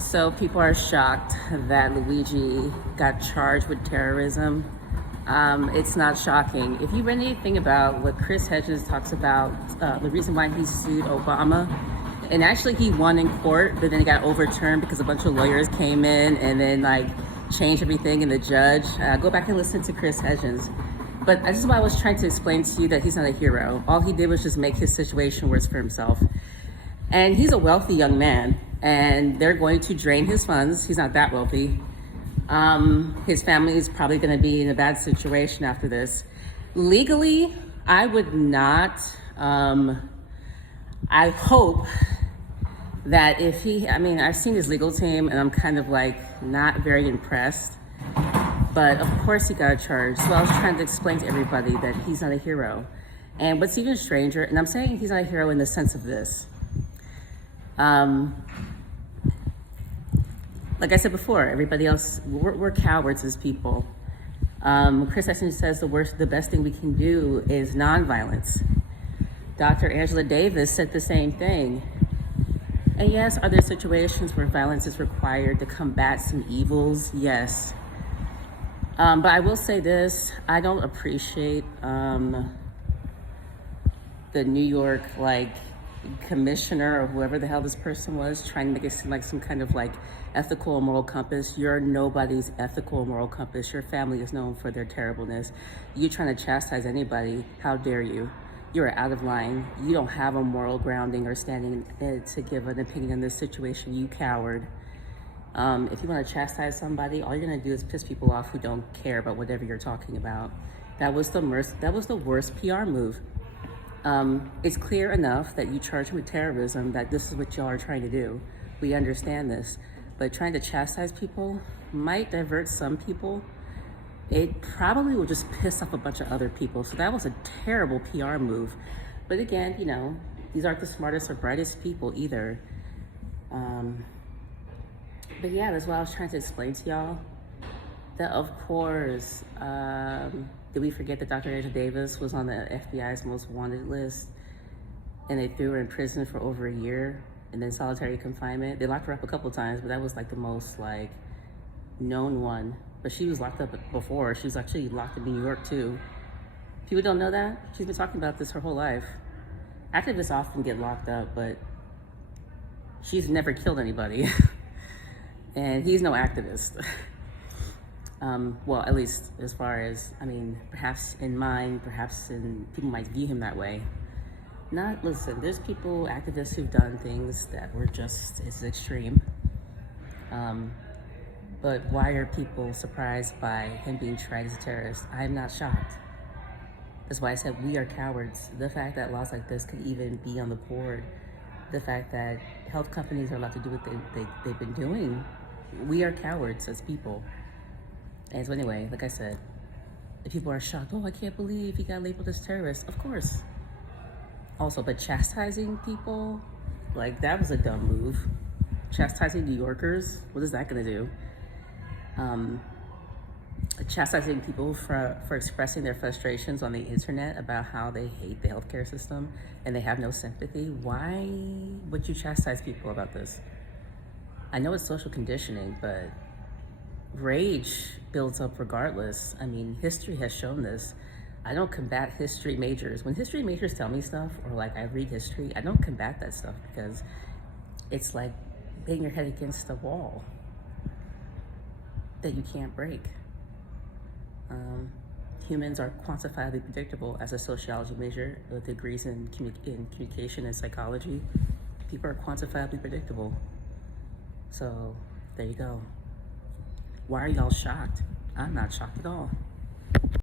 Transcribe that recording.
So people are shocked that Luigi got charged with terrorism. It's not shocking. If you read anything about what Chris Hedges talks about, the reason why he sued Obama, and actually he won in court, but then it got overturned because a bunch of lawyers came in and then changed everything, and the judge, go back and listen to Chris Hedges. But this is why I was trying to explain to you that he's not a hero. All he did was just make his situation worse for himself. And he's a wealthy young man, and they're going to drain his funds. He's not that wealthy. His family is probably going to be in a bad situation after this. Legally, I would not. I hope that if I've seen his legal team, and I'm kind of not very impressed. But of course he got charged. So I was trying to explain to everybody that he's not a hero. And what's even stranger, and I'm saying he's not a hero in the sense of this. Like I said before, everybody else, we're cowards as people. Chris Hedges says the best thing we can do is nonviolence. Dr. Angela Davis said the same thing. And yes, are there situations where violence is required to combat some evils? Yes. But I will say this, I don't appreciate the New York commissioner or whoever the hell this person was trying to make it seem like some kind of ethical and moral compass. You're nobody's ethical and moral compass. Your family is known for their terribleness. You trying to chastise anybody, how dare you? You're out of line. You don't have a moral grounding or standing to give an opinion in this situation, you coward. If you want to chastise somebody, all you're going to do is piss people off who don't care about whatever you're talking about. That was the worst PR move. It's clear enough that you charge him with terrorism, that this is what y'all are trying to do. We understand this. But trying to chastise people might divert some people. It probably will just piss off a bunch of other people. So that was a terrible PR move. But again, these aren't the smartest or brightest people either. But yeah, that's what I was trying to explain to y'all. That of course, did we forget that Dr. Angela Davis was on the FBI's most wanted list, and they threw her in prison for over a year and then solitary confinement? They locked her up a couple times, but that was the most known one. But she was locked up before. She was actually locked in New York too. People don't know that. She's been talking about this her whole life. Activists often get locked up, but she's never killed anybody. And he's no activist. Well, at least as far as, perhaps in mind, people might view him that way. Listen, there's activists who've done things that were just as extreme. But why are people surprised by him being tried as a terrorist? I'm not shocked. That's why I said we are cowards. The fact that laws like this could even be on the board, the fact that health companies are allowed to do what they've been doing, we are cowards as people. And so anyway, like I said, if people are shocked, oh, I can't believe he got labeled as terrorist. Of course. Also, but chastising people, that was a dumb move. Chastising New Yorkers, what is that gonna do? Chastising people for expressing their frustrations on the internet about how they hate the healthcare system and they have no sympathy. Why would you chastise people about this? I know it's social conditioning, but rage builds up regardless. History has shown this. I don't combat history majors. When history majors tell me stuff, or I read history, I don't combat that stuff because it's like banging your head against a wall that you can't break. Humans are quantifiably predictable as a sociology major with degrees in communication and psychology. People are quantifiably predictable. So there you go. Why are y'all shocked? I'm not shocked at all.